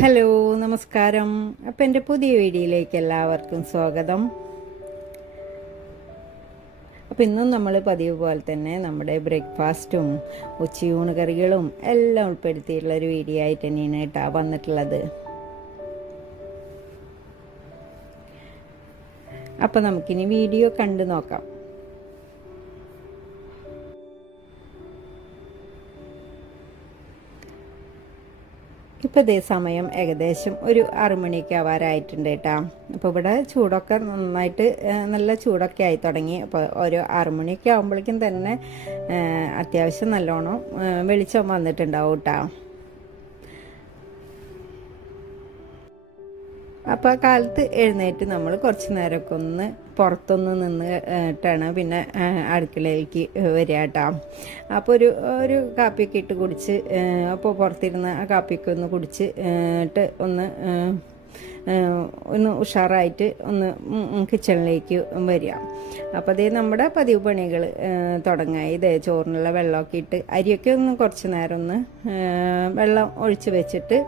Hello നമസ്കാരം. അപ്പം എന്റെ പുതിയ വീഡിയോയിലേക്ക് എല്ലാവർക്കും സ്വാഗതം. അപ്പം ഇന്നും നമ്മൾ പതിവ് പോലെ തന്നെ നമ്മുടെ ബ്രേക്ക്ഫാസ്റ്റും ഉച്ചയൂണ് കറികളും എല്ലാം ഉൾപ്പെടുത്തിയിട്ടുള്ള ഒരു വീഡിയോ ആയിട്ട് തന്നെയാണ് കേട്ടോ വന്നിട്ടുള്ളത്. അപ്പം നമുക്കിനി വീഡിയോ കണ്ടു നോക്കാം. ഇപ്പോൾ ഇതേ സമയം ഏകദേശം ഒരു ആറുമണിയൊക്കെ ആവാറായിട്ടുണ്ട് കേട്ടോ. അപ്പോൾ ഇവിടെ ചൂടൊക്കെ നന്നായിട്ട് നല്ല ചൂടൊക്കെ ആയി തുടങ്ങി. അപ്പോൾ ഒരു ആറുമണിയൊക്കെ ആകുമ്പോഴേക്കും തന്നെ അത്യാവശ്യം നല്ലോണം വെളിച്ചം വന്നിട്ടുണ്ടാവും കേട്ടോ. അപ്പോൾ ആ കാലത്ത് എഴുന്നേറ്റ് നമ്മൾ കുറച്ച് നേരമൊക്കെ ഒന്ന് പുറത്തൊന്ന് നിന്ന് ഇട്ടാണ് പിന്നെ അടുക്കളയിലേക്ക് വരിക കേട്ടോ അപ്പോൾ ഒരു ഒരു കാപ്പിയൊക്കെ ഇട്ട് കുടിച്ച് അപ്പോൾ പുറത്തിരുന്ന് ആ കാപ്പിയൊക്കെ ഒന്ന് കുടിച്ച് ഇട്ട് ഒന്ന് ഒന്ന് ഉഷാറായിട്ട് ഒന്ന് കിച്ചണിലേക്ക് വരിക. അപ്പോൾ അതേ നമ്മുടെ പതിവ് പണികൾ തുടങ്ങുക ഇതേ ചോറിനുള്ള വെള്ളമൊക്കെ ഇട്ട് അരിയൊക്കെ ഒന്ന് കുറച്ച് നേരം ഒന്ന് വെള്ളം ഒഴിച്ച് വെച്ചിട്ട്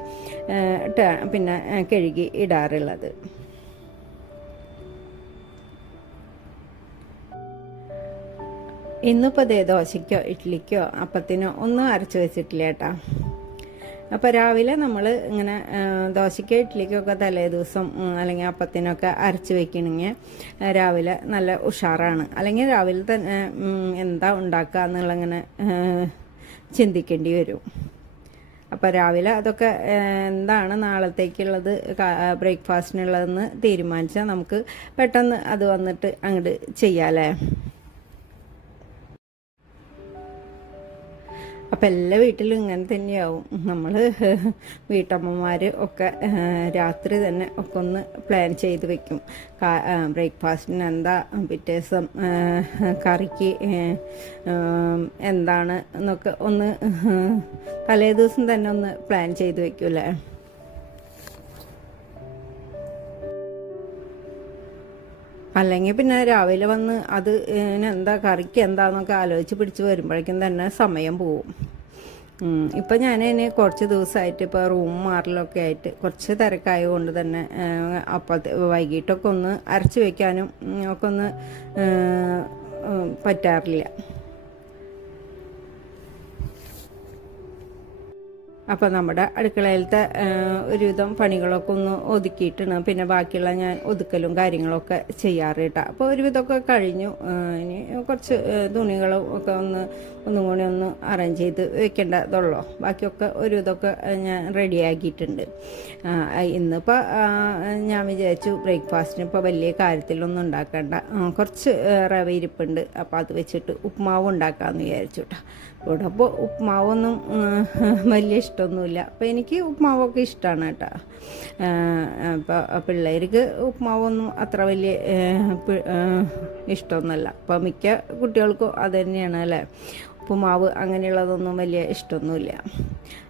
പിന്നെ കഴുകി ഇടാറുള്ളത്. ഇന്നിപ്പോൾ ദേ ദോശയ്ക്കോ ഇഡ്ഡലിക്കോ അപ്പത്തിനോ ഒന്നും അരച്ച് വെച്ചിട്ടില്ല കേട്ടാ. അപ്പോൾ രാവിലെ നമ്മൾ ഇങ്ങനെ ദോശയ്ക്ക് ഇഡ്ലിക്കൊക്കെ തലേ ദിവസം അല്ലെങ്കിൽ അപ്പത്തിനൊക്കെ അരച്ച് വെക്കണമെങ്കിൽ രാവിലെ നല്ല ഉഷാറാണ്. അല്ലെങ്കിൽ രാവിലെ തന്നെ എന്താ ഉണ്ടാക്കുക എന്നുള്ളങ്ങനെ ചിന്തിക്കേണ്ടി വരും. അപ്പോൾ രാവിലെ അതൊക്കെ എന്താണ് നാളത്തേക്കുള്ളത് ബ്രേക്ക്ഫാസ്റ്റിനുള്ളതെന്ന് തീരുമാനിച്ചാൽ നമുക്ക് പെട്ടെന്ന് അത് വന്നിട്ട് അങ്ങോട്ട് ചെയ്യാമല്ലേ അപ്പം എല്ലാ വീട്ടിലും ഇങ്ങനെ തന്നെയാവും. നമ്മൾ വീട്ടമ്മമാർ ഒക്കെ രാത്രി തന്നെ ഒക്കെ ഒന്ന് പ്ലാൻ ചെയ്ത് വെക്കും. ബ്രേക്ക്ഫാസ്റ്റിന് എന്താ പിറ്റേ ദിവസം കറിക്ക് എന്താണ് എന്നൊക്കെ ഒന്ന് തലേ ദിവസം തന്നെ ഒന്ന് പ്ലാൻ ചെയ്ത് വെക്കൂലേ അല്ലെങ്കിൽ പിന്നെ രാവിലെ വന്ന് അത് എന്താ കറിക്ക് എന്താന്നൊക്കെ ആലോചിച്ച് പിടിച്ച് വരുമ്പോഴേക്കും തന്നെ സമയം പോവും. ഇപ്പം ഞാൻ ഇനി കുറച്ച് ദിവസമായിട്ട് ഇപ്പോൾ റൂം മാറലൊക്കെ ആയിട്ട് കുറച്ച് തിരക്കായത് കൊണ്ട് തന്നെ അപ്പോൾ വൈകിട്ടൊക്കെ ഒന്ന് അരച്ച് വയ്ക്കാനും ഒക്കെ ഒന്ന് പറ്റാറില്ല. അപ്പോൾ നമ്മുടെ അടുക്കളയിലത്തെ ഒരുവിധം പണികളൊക്കെ ഒന്ന് ഒതുക്കിയിട്ടാണ്. പിന്നെ ബാക്കിയുള്ള ഞാൻ ഒതുക്കലും കാര്യങ്ങളൊക്കെ ചെയ്യാറ് കേട്ടോ. അപ്പോൾ ഒരുവിധമൊക്കെ കഴിഞ്ഞു. ഇനി കുറച്ച് തുണികളും ഒക്കെ ഒന്ന് ഒന്നും കൂടി ഒന്ന് അറേഞ്ച് ചെയ്ത് വെക്കേണ്ടതുള്ളോ. ബാക്കിയൊക്കെ ഒരുവിധമൊക്കെ ഞാൻ റെഡിയാക്കിയിട്ടുണ്ട് ഇന്നിപ്പോൾ ഞാൻ വിചാരിച്ചു ബ്രേക്ക്ഫാസ്റ്റിന് ഇപ്പോൾ വലിയ കാര്യത്തിലൊന്നും ഉണ്ടാക്കേണ്ട. കുറച്ച് റവ ഇരിപ്പുണ്ട്. അപ്പോൾ അത് വെച്ചിട്ട് ഉപ്മാവ് ഉണ്ടാക്കാമെന്ന് വിചാരിച്ചു കേട്ടോ. ഇവിടെ അപ്പോൾ ഉപ്മാവൊന്നും വലിയ ഇഷ്ടമൊന്നുമില്ല. അപ്പോൾ എനിക്ക് ഉപ്മാവൊക്കെ ഇഷ്ടമാണ് കേട്ടോ. അപ്പോൾ പിള്ളേർക്ക് ഉപ്മാവൊന്നും അത്ര വലിയ ഇഷ്ടമൊന്നുമല്ല. അപ്പോൾ മിക്ക കുട്ടികൾക്കും അത് തന്നെയാണ് അല്ലേ? ഉപ്പുമാവ് അങ്ങനെയുള്ളതൊന്നും വലിയ ഇഷ്ടമൊന്നുമില്ല.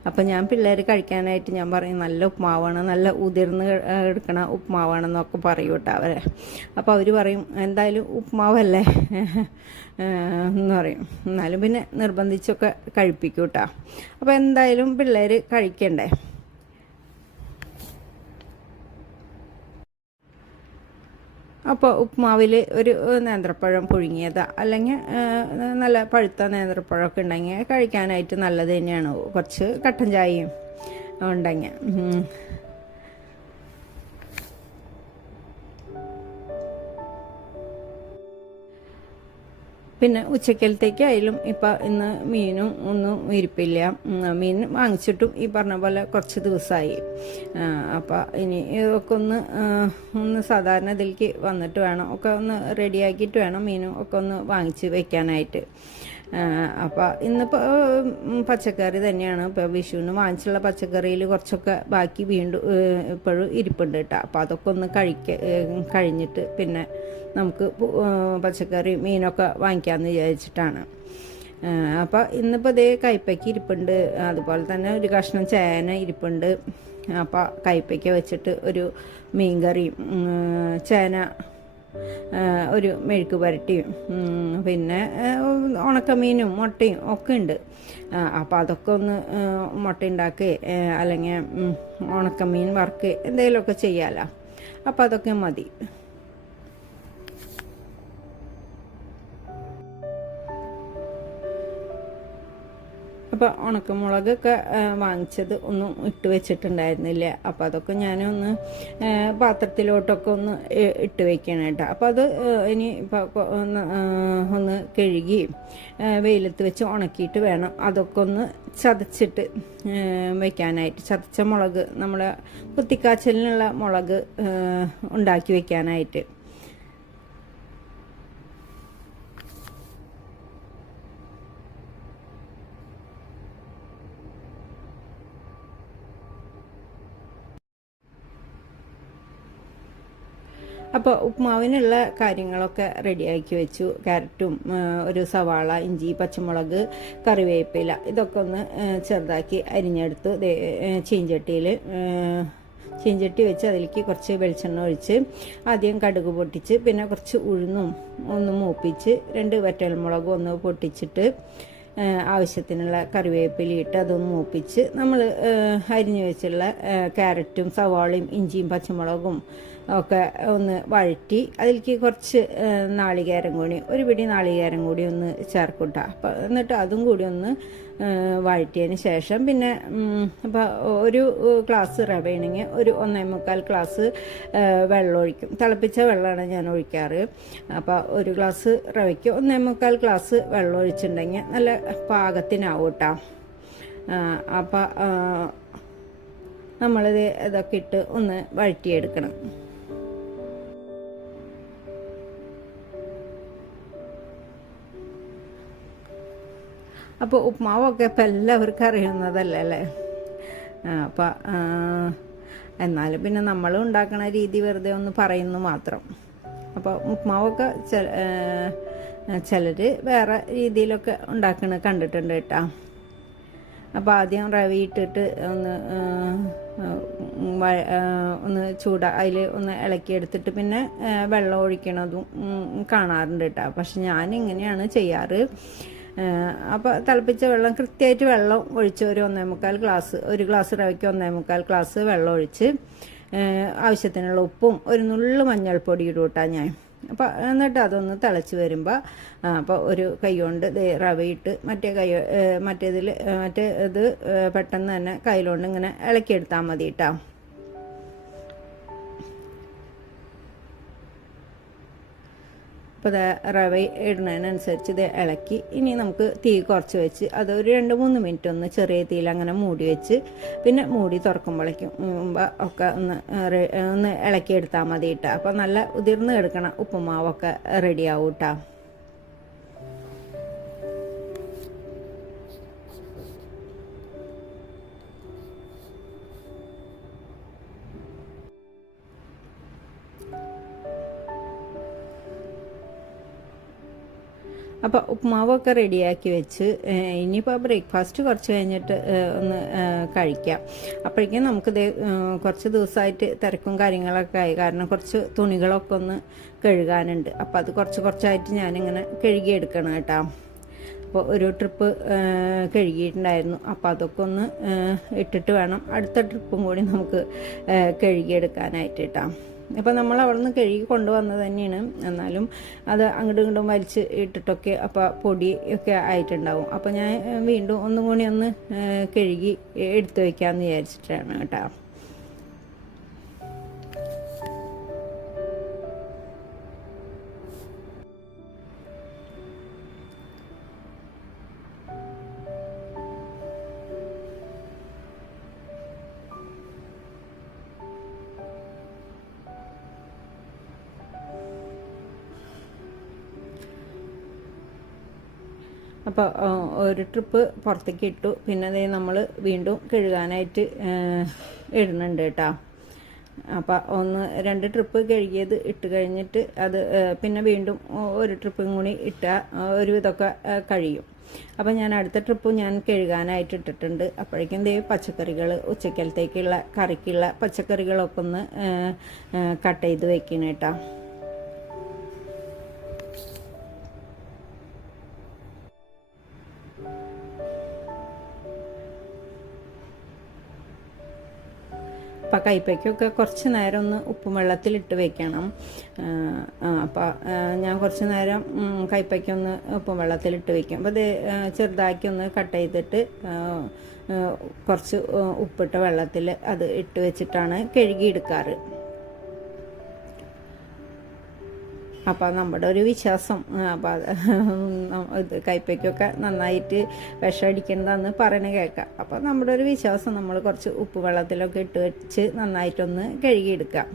അപ്പം ഞാൻ പിള്ളേർ കഴിക്കാനായിട്ട് ഞാൻ പറയും നല്ല ഉപ്മാവാണ് നല്ല ഉതിർന്ന് എടുക്കണ ഉപ്മാവാണെന്നൊക്കെ പറയും കേട്ടോ അവരെ. അപ്പോൾ അവർ പറയും എന്തായാലും ഉപ്മാവല്ലേ എന്ന് പറയും. എന്നാലും പിന്നെ നിർബന്ധിച്ചൊക്കെ കഴിപ്പിക്കും കേട്ടോ. അപ്പോൾ എന്തായാലും പിള്ളേർ കഴിക്കണ്ടേ? അപ്പോൾ ഉപ്മാവിൽ ഒരു നേന്ത്രപ്പഴം പുഴുങ്ങിയത്. അല്ലെങ്കിൽ നല്ല പഴുത്ത നേന്ത്രപ്പഴമൊക്കെ ഉണ്ടെങ്കിൽ കഴിക്കാനായിട്ട് നല്ലത് തന്നെയാണ്. കുറച്ച് കട്ടൻ ചായയും ഉണ്ടെങ്കിൽ. ഉം. ഉച്ചക്കലത്തേക്ക് ആയാലും ഇപ്പം ഇന്ന് മീനും ഒന്നും ഇരിപ്പില്ല മീൻ വാങ്ങിച്ചിട്ടും ഈ പറഞ്ഞ പോലെ കുറച്ച് ദിവസമായി അപ്പം ഇനി ഇതൊക്കെ ഒന്ന് ഒന്ന് സാധാരണ ഇതിലേക്ക് വന്നിട്ട് വേണം. ഒക്കെ ഒന്ന് റെഡിയാക്കിയിട്ട് വേണം മീനും ഒക്കെ ഒന്ന് വാങ്ങിച്ച് വെക്കാനായിട്ട്. അപ്പോൾ ഇന്നിപ്പോൾ പച്ചക്കറി തന്നെയാണ്. ഇപ്പോൾ വിഷുവിന് വാങ്ങിച്ചുള്ള പച്ചക്കറിയിൽ കുറച്ചൊക്കെ ബാക്കി വീണ്ടും ഇപ്പോഴും ഇരിപ്പുണ്ട് കേട്ടോ അപ്പോൾ അതൊക്കെ ഒന്ന് കഴിക്ക കഴിഞ്ഞിട്ട് പിന്നെ നമുക്ക് പച്ചക്കറി മീനൊക്കെ വാങ്ങിക്കാമെന്ന് വിചാരിച്ചിട്ടാണ്. അപ്പോൾ ഇന്നിപ്പോൾ ഇതേ കയ്പ്പയ്ക്ക് ഇരിപ്പുണ്ട്. അതുപോലെ തന്നെ ഒരു കഷ്ണം ചേന ഇരിപ്പുണ്ട്. അപ്പോൾ കയ്പ്പയ്ക്ക വെച്ചിട്ട് ഒരു മീൻകറിയും ചേന ഒരു മെഴുക്ക് പുരട്ടിയും പിന്നെ ഉണക്കമീനും മുട്ടയും ഒക്കെ ഉണ്ട്. അപ്പോൾ അതൊക്കെ ഒന്ന് മുട്ട ഉണ്ടാക്കി അല്ലെങ്കിൽ ഉണക്കമീൻ വറുക്ക് എന്തെങ്കിലുമൊക്കെ ചെയ്യാമല്ലോ അപ്പോൾ അതൊക്കെ മതി. അപ്പോൾ ഉണക്കമുളകൊക്കെ വാങ്ങിച്ചത് ഒന്നും ഇട്ട് വെച്ചിട്ടുണ്ടായിരുന്നില്ല. അപ്പോൾ അതൊക്കെ ഞാനൊന്ന് പാത്രത്തിലോട്ടൊക്കെ ഒന്ന് ഇട്ട് വയ്ക്കണം കേട്ടോ. അപ്പോൾ അത് ഇനി ഒന്ന് കഴുകി വെയിലത്ത് വെച്ച് ഉണക്കിയിട്ട് വേണം. അതൊക്കെ ഒന്ന് ചതച്ചിട്ട് വയ്ക്കാനായിട്ട് ചതച്ച മുളക് നമ്മൾ കുത്തിക്കാച്ചലിനുള്ള മുളക് ഉണ്ടാക്കി വെക്കാനായിട്ട്. അപ്പോൾ ഉപ്മാവിനുള്ള കാര്യങ്ങളൊക്കെ റെഡിയാക്കി വെച്ചു. ക്യാരറ്റും ഒരു സവാള ഇഞ്ചി പച്ചമുളക് കറിവേപ്പില ഇതൊക്കെ ഒന്ന് ചെറുതാക്കി അരിഞ്ഞെടുത്തു. ചീഞ്ചട്ടിയിൽ ചീഞ്ചട്ടി വെച്ച് അതിലേക്ക് കുറച്ച് വെളിച്ചെണ്ണ ഒഴിച്ച് ആദ്യം കടുക് പൊട്ടിച്ച് പിന്നെ കുറച്ച് ഉഴുന്നും ഒന്ന് മൂപ്പിച്ച് രണ്ട് വറ്റൽമുളകും ഒന്ന് പൊട്ടിച്ചിട്ട് ആവശ്യത്തിനുള്ള കറിവേപ്പിലയിട്ട് അതൊന്ന് മൂപ്പിച്ച് നമ്മൾ അരിഞ്ഞു വെച്ചുള്ള ക്യാരറ്റും സവാളയും ഇഞ്ചിയും പച്ചമുളകും ഒക്കെ ഒന്ന് വഴറ്റി അതിലേക്ക് കുറച്ച് നാളികേരം കൂടി ഒരു പിടി നാളികേരം കൂടി ഒന്ന് ചേർക്കൂട്ട. അപ്പം എന്നിട്ട് അതും കൂടി ഒന്ന് വഴറ്റിയതിന് ശേഷം പിന്നെ അപ്പോൾ ഒരു ഗ്ലാസ് റവയാണെങ്കിൽ ഒരു ഒന്നേ മുക്കാൽ ഗ്ലാസ് വെള്ളം ഒഴിക്കും. തിളപ്പിച്ച വെള്ളമാണ് ഞാൻ ഒഴിക്കാറ്. അപ്പോൾ ഒരു ഗ്ലാസ് റവയ്ക്ക് ഒന്നേ മുക്കാൽ ഗ്ലാസ് വെള്ളം ഒഴിച്ചിട്ടുണ്ടെങ്കിൽ നല്ല പാകത്തിനാവും കേട്ടോ അപ്പോൾ നമ്മളിത് ഇതൊക്കെ ഇട്ട് ഒന്ന് വഴറ്റിയെടുക്കണം. അപ്പോൾ ഉപ്മാവൊക്കെ ഇപ്പം എല്ലാവർക്കും അറിയുന്നതല്ലേ അല്ലേ? അപ്പം എന്നാലും പിന്നെ നമ്മൾ ഉണ്ടാക്കുന്ന രീതി വെറുതെ ഒന്ന് പറയുന്നു മാത്രം. അപ്പോൾ ഉപ്മാവൊക്കെ ചിലർ വേറെ രീതിയിലൊക്കെ ഉണ്ടാക്കണ കണ്ടിട്ടുണ്ട് കേട്ടോ. അപ്പോൾ ആദ്യം റവി ഇട്ടിട്ട് ഒന്ന് ഒന്ന് ചൂട അതിൽ ഒന്ന് ഇളക്കിയെടുത്തിട്ട് പിന്നെ വെള്ളം ഒഴിക്കണതും കാണാറുണ്ട് കേട്ടോ. പക്ഷെ ഞാൻ ഇങ്ങനെയാണ് ചെയ്യാറ്. അപ്പോൾ തിളപ്പിച്ച വെള്ളം കൃത്യമായിട്ട് വെള്ളം ഒഴിച്ച് ഒരു ഒന്നേ മുക്കാൽ ഗ്ലാസ് ഒരു ഗ്ലാസ് റവയ്ക്ക് ഒന്നേ മുക്കാൽ ഗ്ലാസ് വെള്ളം ഒഴിച്ച് ആവശ്യത്തിനുള്ള ഉപ്പും ഒരു നുള്ളു മഞ്ഞൾപ്പൊടി ഇടൂട്ടാ ഞാൻ. അപ്പോൾ എന്നിട്ട് അതൊന്ന് തിളച്ച് വരുമ്പോൾ അപ്പോൾ ഒരു കൈ കൊണ്ട് റവയിട്ട് മറ്റേ കൈ മറ്റേതിൽ മറ്റേ ഇത് പെട്ടെന്ന് തന്നെ കയ്യിലോണ്ട് ഇങ്ങനെ ഇളക്കിയെടുത്താൽ മതി കേട്ടോ അപ്പോൾ റവ ഇടുന്നതിനനുസരിച്ച് ഇത് ഇളക്കി. ഇനി നമുക്ക് തീ കുറച്ച് വെച്ച് അത് ഒരു രണ്ട് മൂന്ന് മിനിറ്റ് ഒന്ന് ചെറിയ തീയിൽ അങ്ങനെ മൂടി വെച്ച് പിന്നെ മൂടി തുറക്കുമ്പോഴേക്കും ഒക്കെ ഒന്ന് ഒന്ന് ഇളക്കിയെടുത്താൽ മതി കേട്ടോ അപ്പോൾ നല്ല ഉതിർന്ന് എടുക്കണം ഉപ്പുമാവൊക്കെ റെഡിയാവും കേട്ടോ അപ്പോൾ ഉപ്മാവൊക്കെ റെഡിയാക്കി വെച്ച് ഇനിയിപ്പോൾ ബ്രേക്ക്ഫാസ്റ്റ് കുറച്ച് കഴിഞ്ഞിട്ട് ഒന്ന് കഴിക്കാം. അപ്പോഴേക്കും നമുക്ക് കുറച്ച് ദിവസമായിട്ട് തിരക്കും കാര്യങ്ങളൊക്കെ ആയി. കാരണം കുറച്ച് തുണികളൊക്കെ ഒന്ന് കഴുകാനുണ്ട്. അപ്പോൾ അത് കുറച്ച് കുറച്ചായിട്ട് ഞാനിങ്ങനെ കഴുകിയെടുക്കണം കേട്ടോ. അപ്പോൾ ഒരു ട്രിപ്പ് കഴുകിയിട്ടുണ്ടായിരുന്നു. അപ്പോൾ അതൊക്കെ ഒന്ന് ഇട്ടിട്ട് വേണം അടുത്ത ട്രിപ്പും കൂടി നമുക്ക് കഴുകിയെടുക്കാനായിട്ട് കേട്ടോ. അപ്പോൾ നമ്മൾ അവിടെ നിന്ന് കഴുകി കൊണ്ടുവന്നത് തന്നെയാണ്. എന്നാലും അത് അങ്ങോട്ടും ഇങ്ങോട്ടും വലിച്ച് ഇട്ടിട്ടൊക്കെ അപ്പോൾ പൊടി ഒക്കെ ആയിട്ടുണ്ടാവും. അപ്പോൾ ഞാൻ വീണ്ടും ഒന്നും കൂടി ഒന്ന് കഴുകി എടുത്തു വയ്ക്കാമെന്ന് വിചാരിച്ചിട്ടാണ് കേട്ടോ. അപ്പോൾ ഒരു ട്രിപ്പ് പുറത്തേക്ക് ഇട്ടു. പിന്നെ അതേ നമ്മൾ വീണ്ടും കഴുകാനായിട്ട് ഇടുന്നുണ്ട് കേട്ടോ. അപ്പോൾ ഒന്ന് രണ്ട് ട്രിപ്പ് കഴുകിയത് ഇട്ട് കഴിഞ്ഞിട്ട് അത് പിന്നെ വീണ്ടും ഒരു ട്രിപ്പും കൂടി ഇട്ടാൽ ഇതൊക്കെ കഴിയും. അപ്പോൾ ഞാൻ അടുത്ത ട്രിപ്പ് ഞാൻ കഴുകാനായിട്ട് ഇട്ടിട്ടുണ്ട്. അപ്പോഴേക്കും ദേ പച്ചക്കറികൾ ഉച്ചക്കലത്തേക്കുള്ള കറിക്കുള്ള പച്ചക്കറികളൊക്കെ ഒന്ന് കട്ട് ചെയ്ത് വെക്കണം കേട്ടോ. കൈപ്പയ്ക്കൊക്കെ കുറച്ച് നേരം ഒന്ന് ഉപ്പും വെള്ളത്തിലിട്ട് വെക്കണം. അപ്പോൾ ഞാൻ കുറച്ച് നേരം കയ്പയ്ക്കൊന്ന് ഉപ്പും വെള്ളത്തിലിട്ട് വെക്കും. അപ്പോൾ ചെറുതാക്കി ഒന്ന് കട്ട് ചെയ്തിട്ട് കുറച്ച് ഉപ്പിട്ട വെള്ളത്തിൽ അത് ഇട്ട് വെച്ചിട്ടാണ് കഴുകിയെടുക്കാറ് അപ്പോൾ നമ്മുടെ ഒരു വിശ്വാസം അപ്പോൾ ഇത് കൈപ്പയ്ക്കൊക്കെ നന്നായിട്ട് വിഷം അടിക്കേണ്ടതെന്ന് പറയണ കേൾക്കാം. അപ്പോൾ നമ്മുടെ ഒരു വിശ്വാസം നമ്മൾ കുറച്ച് ഉപ്പ് വെള്ളത്തിലൊക്കെ ഇട്ട് വെച്ച് നന്നായിട്ടൊന്ന് കഴുകിയെടുക്കാം.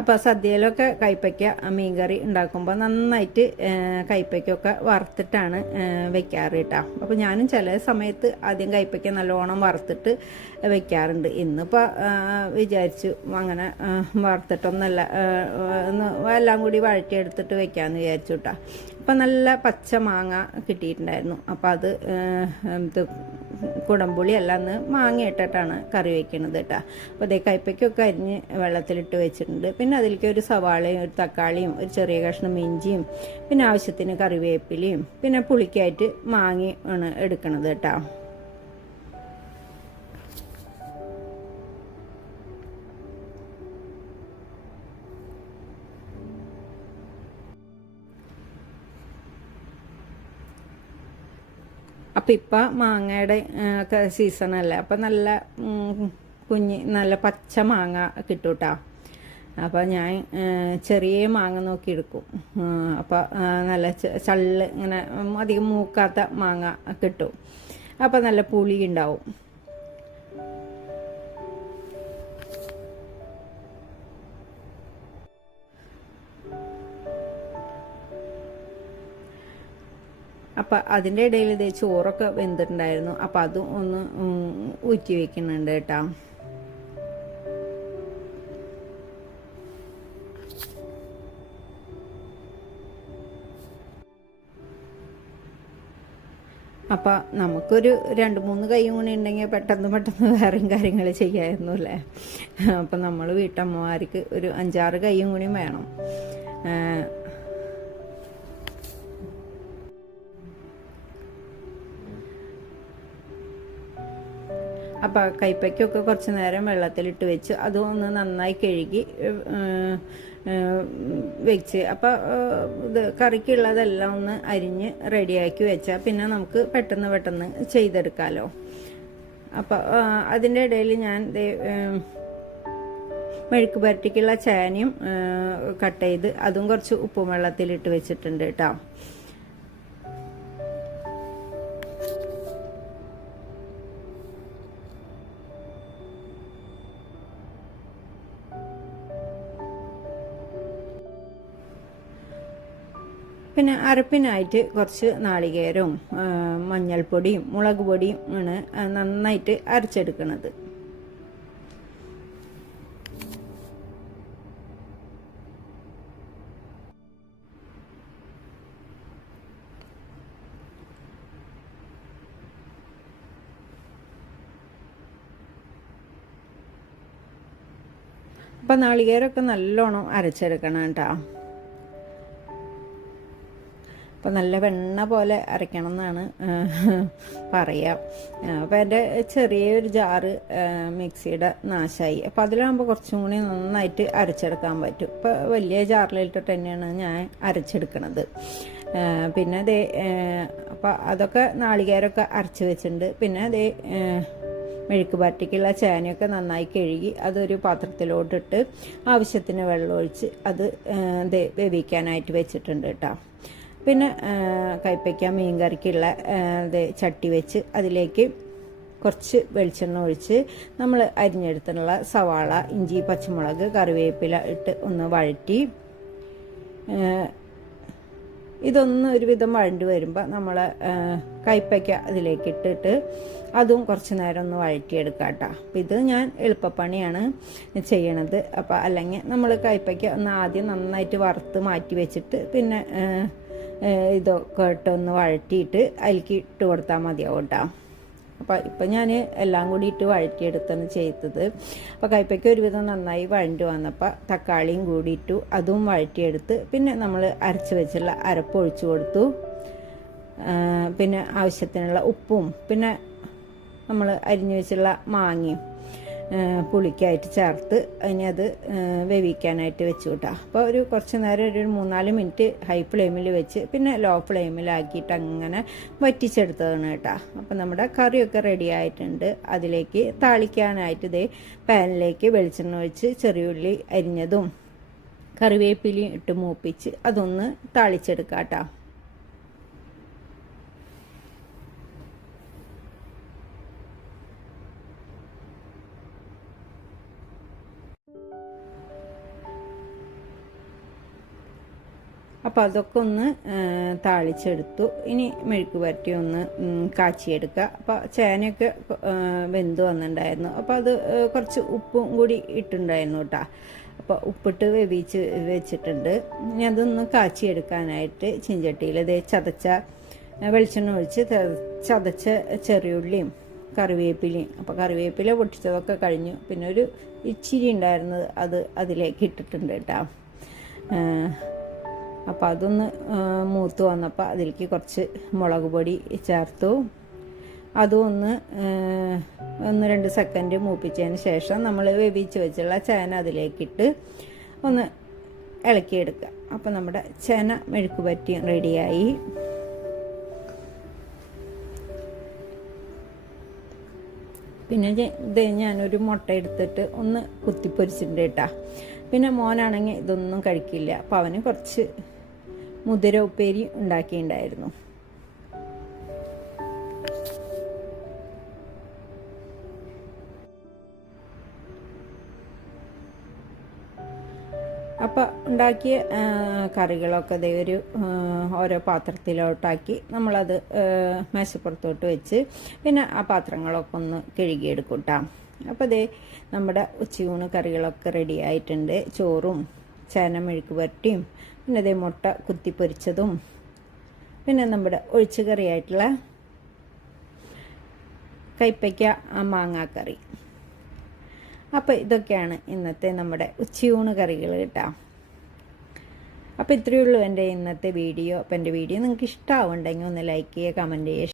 അപ്പോൾ സദ്യയിലൊക്കെ കൈപ്പയ്ക്ക മീൻകറി ഉണ്ടാക്കുമ്പോൾ നന്നായിട്ട് കൈപ്പയ്ക്കൊക്കെ വറുത്തിട്ടാണ് വെക്കാറ് കേട്ടോ. അപ്പോൾ ഞാനും ചില സമയത്ത് ആദ്യം കൈപ്പയ്ക്ക നല്ലോണം വറുത്തിട്ട് വെക്കാറുണ്ട്. ഇന്നിപ്പോൾ വിചാരിച്ചു അങ്ങനെ വറുത്തിട്ടൊന്നല്ല എല്ലാം കൂടി വഴറ്റിയെടുത്തിട്ട് വെക്കാമെന്ന് വിചാരിച്ചു കേട്ടോ അപ്പം നല്ല പച്ച മാങ്ങ കിട്ടിയിട്ടുണ്ടായിരുന്നു. അപ്പോൾ അത് ഇത് കുടംപുളി അല്ല അന്ന് മാങ്ങ ഇട്ടിട്ടാണ് കറി വെക്കണത് കേട്ടോ അപ്പോൾ അതേ കയ്പ്പയ്ക്കൊക്കെ അരിഞ്ഞ് വെള്ളത്തിലിട്ട് വെച്ചിട്ടുണ്ട്. പിന്നെ അതിലേക്ക് ഒരു സവാളയും ഒരു തക്കാളിയും ഒരു ചെറിയ കഷ്ണം ഇഞ്ചിയും പിന്നെ ആവശ്യത്തിന് കറിവേപ്പിലയും പിന്നെ പുളിക്കായിട്ട് മാങ്ങി ആണ് എടുക്കണത് കേട്ടോ. അപ്പം ഇപ്പം മാങ്ങയുടെ ഒക്കെ സീസണല്ലേ അപ്പം നല്ല കുഞ്ഞ് നല്ല പച്ച മാങ്ങ കിട്ടൂട്ടാ. കേട്ടോ അപ്പോൾ ഞാൻ ചെറിയ മാങ്ങ നോക്കി എടുക്കും. അപ്പോൾ നല്ല ചള്ള് ഇങ്ങനെ അധികം മൂക്കാത്ത മാങ്ങ കിട്ടും. അപ്പോൾ നല്ല പുളി ഉണ്ടാവും. അപ്പം അതിന്റെ ഇടയിൽ ഇത് ചോറൊക്കെ വെന്തിട്ടുണ്ടായിരുന്നു. അപ്പം അതും ഒന്ന് ഊറ്റി വെക്കുന്നുണ്ട് കേട്ടോ. അപ്പം നമുക്കൊരു രണ്ട് മൂന്ന് കൈ കൂടി ഉണ്ടെങ്കിൽ പെട്ടെന്ന് പെട്ടെന്ന് വേറെയും കാര്യങ്ങൾ ചെയ്യായിരുന്നു അല്ലേ? അപ്പം നമ്മൾ വീട്ടമ്മമാർക്ക് ഒരു അഞ്ചാറ് കൈയും കൂടി വേണം. അപ്പോൾ കൈപ്പയ്ക്കൊക്കെ കുറച്ച് നേരം വെള്ളത്തിലിട്ട് വെച്ച് അതൊന്ന് നന്നായി കഴുകി വെച്ച്. അപ്പോൾ ഇത് കറിക്കുള്ളതെല്ലാം ഒന്ന് അരിഞ്ഞ് റെഡിയാക്കി വെച്ചാൽ പിന്നെ നമുക്ക് പെട്ടെന്ന് പെട്ടെന്ന് ചെയ്തെടുക്കാമല്ലോ അപ്പോൾ അതിന്റെ ഇടയിൽ ഞാൻ മെഴുക്ക് പുരട്ടിക്കുള്ള ചേനയും കട്ട് ചെയ്ത് അതും കുറച്ച് ഉപ്പും വെള്ളത്തിലിട്ട് വെച്ചിട്ടുണ്ട് കേട്ടോ. പിന്നെ അരപ്പിനായിട്ട് കുറച്ച് നാളികേരവും മഞ്ഞൾപ്പൊടിയും മുളക് പൊടിയും ആണ് നന്നായിട്ട് അരച്ചെടുക്കുന്നത് അപ്പം നാളികേരമൊക്കെ നല്ലോണം അരച്ചെടുക്കണം കേട്ടോ. അപ്പോൾ നല്ല വെണ്ണ പോലെ അരയ്ക്കണം എന്നാണ് പറയുക അപ്പോൾ എന്റെ ചെറിയൊരു ജാറ് മിക്സിയുടെ നാശമായി അപ്പോൾ അതിലാകുമ്പോൾ കുറച്ചും കൂടി നന്നായിട്ട് അരച്ചെടുക്കാൻ പറ്റും. ഇപ്പോൾ വലിയ ജാറിലിട്ടിട്ട് തന്നെയാണ് ഞാൻ അരച്ചെടുക്കണത്. പിന്നെ അതേ അപ്പോൾ അതൊക്കെ നാളികേരമൊക്കെ അരച്ച് വെച്ചിട്ടുണ്ട്. പിന്നെ അതേ മെഴുക്ക് പരട്ടിക്കുള്ള ചേനയൊക്കെ നന്നായി കഴുകി അതൊരു പാത്രത്തിലോട്ടിട്ട് ആവശ്യത്തിന് വെള്ളമൊഴിച്ച് അത് ദേ വേവിക്കാനായിട്ട് വെച്ചിട്ടുണ്ട് കേട്ടോ. പിന്നെ കയ്പയ്ക്ക മീൻ കറിക്കുള്ള ചട്ടി വെച്ച് അതിലേക്ക് കുറച്ച് വെളിച്ചെണ്ണ ഒഴിച്ച് നമ്മൾ അരിഞ്ഞെടുത്തിട്ടുള്ള സവാള ഇഞ്ചി പച്ചമുളക് കറിവേപ്പില ഇട്ട് ഒന്ന് വഴറ്റി ഇതൊന്ന് ഒരുവിധം വഴണ്ടി വരുമ്പോൾ നമ്മൾ കയ്പയ്ക്ക അതിലേക്ക് ഇട്ടിട്ട് അതും കുറച്ച് നേരം ഒന്ന് വഴറ്റിയെടുക്കാം കേട്ടോ അപ്പം ഇത് ഞാൻ എളുപ്പപ്പണിയാണ് ചെയ്യണത്. അപ്പോൾ അല്ലെങ്കിൽ നമ്മൾ കയ്പയ്ക്ക ഒന്ന് ആദ്യം നന്നായിട്ട് വറുത്ത് മാറ്റി വെച്ചിട്ട് പിന്നെ ഇതൊക്കെ ഇട്ടൊന്ന് വഴറ്റിയിട്ട് അതിലേക്ക് ഇട്ട് കൊടുത്താൽ മതിയാവും കേട്ടോ. അപ്പോൾ ഇപ്പം ഞാൻ എല്ലാം കൂടി ഇട്ട് വഴറ്റിയെടുത്താണ് ചെയ്തത്. അപ്പോൾ കയ്പയ്ക്ക് ഒരുവിധം നന്നായി വഴണ്ടി വന്നപ്പോൾ തക്കാളിയും കൂടി ഇട്ടു. അതും വഴറ്റിയെടുത്ത് പിന്നെ നമ്മൾ അരച്ച് വെച്ചുള്ള അരപ്പ് ഒഴിച്ചു കൊടുത്തു. പിന്നെ ആവശ്യത്തിനുള്ള ഉപ്പും പിന്നെ നമ്മൾ അരിഞ്ഞു വെച്ചുള്ള മാങ്ങയും പുളിക്കായിട്ട് ചേർത്ത് ഇനി അത് വേവിക്കാനായിട്ട് വെച്ചു കിട്ടുക അപ്പോൾ ഒരു കുറച്ച് നേരം ഒരു മൂന്നാൽ മിനിറ്റ് ഹൈ ഫ്ലെയിമിൽ വെച്ച് പിന്നെ ലോ ഫ്ലെയിമിലാക്കിയിട്ട് അങ്ങനെ വറ്റിച്ചെടുത്തതാണ് കേട്ടോ. അപ്പോൾ നമ്മുടെ കറിയൊക്കെ റെഡി ആയിട്ടുണ്ട്. അതിലേക്ക് താളിക്കാനായിട്ട് ഇതേ പാനിലേക്ക് വെളിച്ചെണ്ണ ഒഴിച്ച് ചെറിയുള്ളി അരിഞ്ഞതും കറിവേപ്പിലയും ഇട്ട് മൂപ്പിച്ച് അതൊന്ന് താളിച്ചെടുക്കാം കേട്ടോ. അപ്പോൾ അതൊക്കെ ഒന്ന് താളിച്ചെടുത്തു. ഇനി മെഴുക്ക് പുരട്ടി ഒന്ന് കാച്ചിയെടുക്കുക. അപ്പോൾ ചേനയൊക്കെ വെന്ത് വന്നിട്ടുണ്ടായിരുന്നു. അപ്പോൾ അത് കുറച്ച് ഉപ്പും കൂടി ഇട്ടുണ്ടായിരുന്നു കേട്ടോ. അപ്പോൾ ഉപ്പിട്ട് വേവിച്ച് വെച്ചിട്ടുണ്ട്. ഇനി അതൊന്ന് കാച്ചിയെടുക്കാനായിട്ട് ചിഞ്ചട്ടിയിൽ അതേ ചതച്ച വെളിച്ചെണ്ണ ഒഴിച്ച് ചതച്ച ചെറിയുള്ളിയും കറിവേപ്പിലയും. അപ്പോൾ കറിവേപ്പില പൊട്ടിച്ചതൊക്കെ കഴിഞ്ഞു. പിന്നെ ഒരു ഇച്ചിരി ഉണ്ടായിരുന്നത് അത് അതിലേക്ക് ഇട്ടിട്ടുണ്ട് കേട്ടോ. അപ്പോൾ അതൊന്ന് മൂത്ത് വന്നപ്പോൾ അതിലേക്ക് കുറച്ച് മുളക് പൊടി ചേർത്തു. അതും ഒന്ന് ഒന്ന് രണ്ട് സെക്കൻഡ് മൂപ്പിച്ചതിന് ശേഷം നമ്മൾ വേവിച്ച് വെച്ചുള്ള ചേന അതിലേക്കിട്ട് ഒന്ന് ഇളക്കിയെടുക്കുക. അപ്പോൾ നമ്മുടെ ചേന മെഴുക്ക് പറ്റി റെഡിയായി. പിന്നെ ഇത് ഞാനൊരു മുട്ട എടുത്തിട്ട് ഒന്ന് കുത്തിപ്പൊരിച്ചിട്ടുണ്ട് കേട്ടാ. പിന്നെ മോനാണെങ്കിൽ ഇതൊന്നും കഴിക്കില്ല. അപ്പോൾ അവന് കുറച്ച് മുതിര ഉപ്പേരി ഉണ്ടാക്കിയിട്ടുണ്ടായിരുന്നു. അപ്പോൾ ഉണ്ടാക്കിയ കറികളൊക്കെ ദേ ഒരു ഓരോ പാത്രത്തിലോട്ടാക്കി നമ്മളത് മേശപ്പുറത്തോട്ട് വെച്ച് പിന്നെ ആ പാത്രങ്ങളൊക്കെ ഒന്ന് കഴുകിയെടുക്കൂട്ടാം കേട്ടോ അപ്പോൾ ദേ നമ്മുടെ ഉച്ചയൂണ് കറികളൊക്കെ റെഡി ആയിട്ടുണ്ട്. ചോറും ചേന മെഴുക്ക് പുരട്ടിയും പിന്നെ അതേ മുട്ട കുത്തിപ്പൊരിച്ചതും പിന്നെ നമ്മുടെ ഒഴിച്ചു കറിയായിട്ടുള്ള കൈപ്പയ്ക്ക മാങ്ങാക്കറി. അപ്പോൾ ഇതൊക്കെയാണ് ഇന്നത്തെ നമ്മുടെ ഉച്ചയൂണ് കറികൾ കേട്ടോ. അപ്പോൾ ഇത്രയേ ഉള്ളൂ എന്റെ ഇന്നത്തെ വീഡിയോ. അപ്പോൾ എന്റെ വീഡിയോ നിങ്ങൾക്ക് ഇഷ്ടമാവുണ്ടെങ്കിൽ ഒന്ന് ലൈക്ക് ചെയ്യുക കമന്റ് ചെയ്യുക